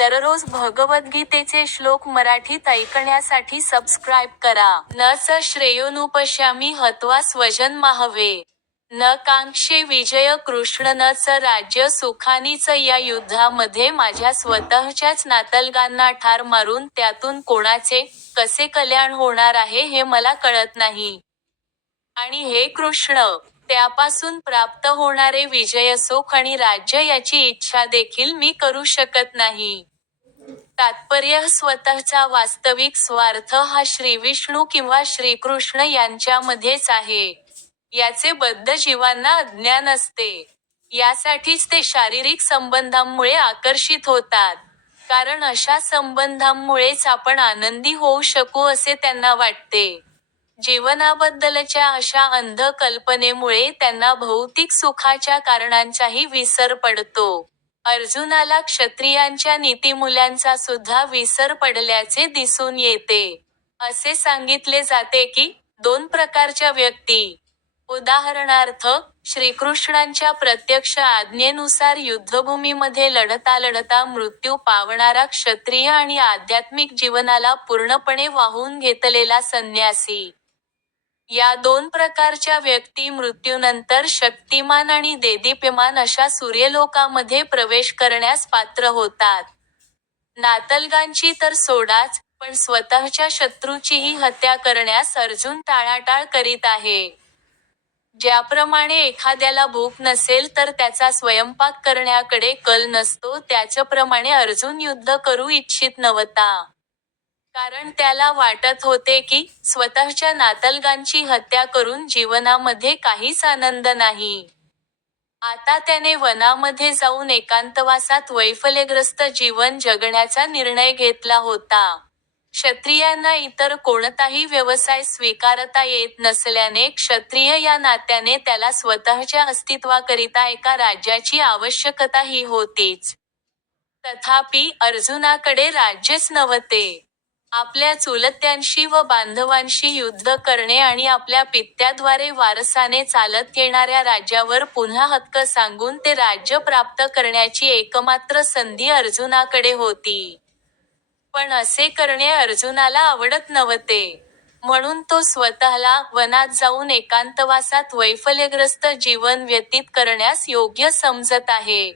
दररोज भगवद्गीतेचे श्लोक मराठीत ऐकण्यासाठी सबस्क्राईब करा. न च श्रेयोनुपश्यामि हत्वा स्वजन्माहवे. न कांक्षे विजय कृष्ण न च राज्य सुखानीच. या युद्धामध्ये माझ्या स्वतःच्याच नातलगांना ठार मारून त्यातून कोणाचे, कसे कल्याण होणार आहे हे मला कळत नाही. आणि हे कृष्ण, त्यापासून प्राप्त होणारे विजयसुख आणि राज्य याची इच्छा देखील मी करू शकत नाही. तात्पर्य स्वतःचा वास्तविक स्वार्थ हा श्रीविष्णू किंवा श्रीकृष्ण यांच्यामध्येच आहे. याचे बद्ध जीवांना अज्ञान असते. यासाठीच ते शारीरिक संबंधांमुळे आकर्षित होतात. कारण अशा संबंधांमुळेच आपण आनंदी होऊ शकू असे त्यांना वाटते. जीवनाबद्दलच्या अशा अंध कल्पनेमुळे त्यांना भौतिक सुखाच्या कारणांचाही विसर पडतो. अर्जुनाला क्षत्रियांच्या नीतिमूल्यांचा सुद्धा विसर पडल्याचे दिसून येते. असे सांगितले जाते की, दोन प्रकारच्या व्यक्ती. उदाहरणार्थ, श्रीकृष्णांच्या प्रत्यक्ष आज्ञेनुसार युद्धभूमीमध्ये लढता लढता मृत्यू पावणारा क्षत्रिय आणि आध्यात्मिक जीवनाला पूर्णपणे वाहून घेतलेला संन्यासी. या दोन प्रकारच्या व्यक्ती मृत्यूनंतर शक्तिमान आणि देदीप्यमान अशा सूर्यलोकामध्ये प्रवेश करण्यास पात्र होतात. नातलगांची तर सोडाच, पण स्वतःच्या शत्रूचीही हत्या करण्यास अर्जुन टाळाटाळ करीत आहे. ज्याप्रमाणे एखाद्याला भूक नसेल तर त्याचा स्वयंपाक करण्याकडे कल नसतो त्याचप्रमाणे अर्जुन युद्ध करू इच्छित नव्हता. कारण त्याला वाटत होते की, स्वतःच्या नातलगांची हत्या करून जीवनामध्ये काहीच आनंद नाही. आता त्याने वनामध्ये जाऊन एकांतवासात वैफल्यग्रस्त जीवन जगण्याचा निर्णय घेतला होता. क्षत्रियांना इतर कोणताही व्यवसाय स्वीकारता येत नसल्याने क्षत्रिय या नात्याने त्याला स्वतःच्या अस्तित्वाकरिता एका राज्याची आवश्यकताही होतीच. तथापि, अर्जुनाकडे राज्यच नव्हते. आपल्या चुलत्यांशी व बांधवांशी युद्ध करणे आणि आपल्या पित्याद्वारे वारसाने चालत येणाऱ्या राज्यावर पुन्हा हक्क सांगून ते राज्य प्राप्त करण्याची एकमात्र संधी अर्जुनाकडे होती. पण असे करणे अर्जुनाला आवडत नव्हते. म्हणून तो स्वतःला वनात जाऊन एकांतवासात वैफल्यग्रस्त जीवन व्यतीत करण्यास योग्य समजत आहे.